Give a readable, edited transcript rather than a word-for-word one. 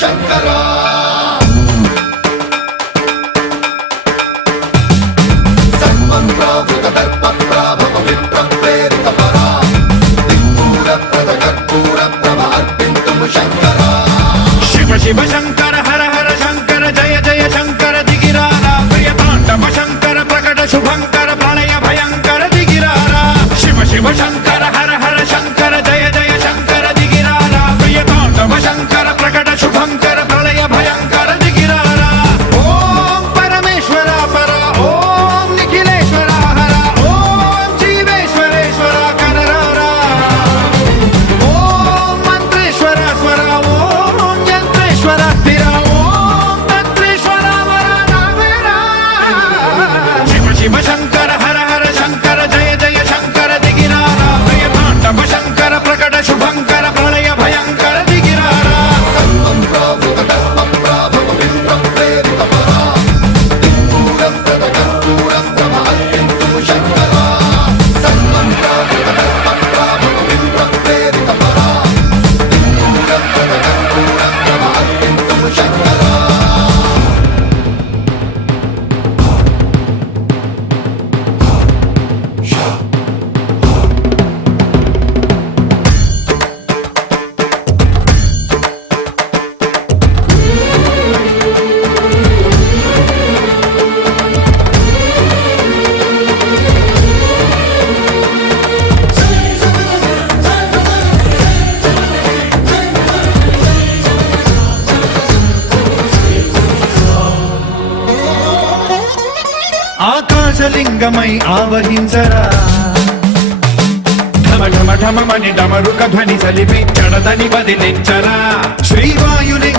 శంకరా సన్మంత్రావృత దర్ప ప్రాభవ విప్ర ప్రేరిత పరా దిక్పూర ప్రద కర్పూర ప్రభ అర్పింతుము శంకరా శివ శివ శంకర హర హర శంకర జయ జయ శంకర దిగిరారా ప్రియ తాండవ శంకర ప్రకట శుభంకర ప్రళయ భయంకర దిగిరారా శివ శివ శంకర హర హర శంకర జయ జయ శంకర దిగిరారా ప్రియ తాండవ శంకర ప్రకట శుభంకర ప్రళయ భయంకర దిగిరారా ఓం పరమేశ్వర పర ఓం నిఖిలేశ్వర హర ఓం జీవేశ్వరేశ్వర కరరారా ఓం మంత్రేశ్వర స్వర ఓం యంత్రేశ్వర స్థిర ఓం తంత్రేశ్వర వర రావేరా శివ శివ శంకర హర హర శంకర జయ జయ శంకర దిగిరారా ప్రియ తాండవ శంకర ప్రకట శుభంకర ప్రళయ భయంకర దిగిరారా సన్మంత్రావృత దర్ప ప్రాభవ విప్ర ప్రేరిత పరా దిక్పూర ప్రద కర్పూర ప్రభ అర్పింతుము శంకరా సన్మంత్రావృత దర్ప ప్రాభవ విప్ర ప్రేరిత పరా దిక్పూర ప్రద కర్పూర ప్రభ అర్పింతుము శంకరా ఆకాశలింగమై ఆవహించరా ఢమ ఢమ ఢమమని డమరుక ధ్వని సలిపి చడదని బదిలించరా శ్రీవాయుని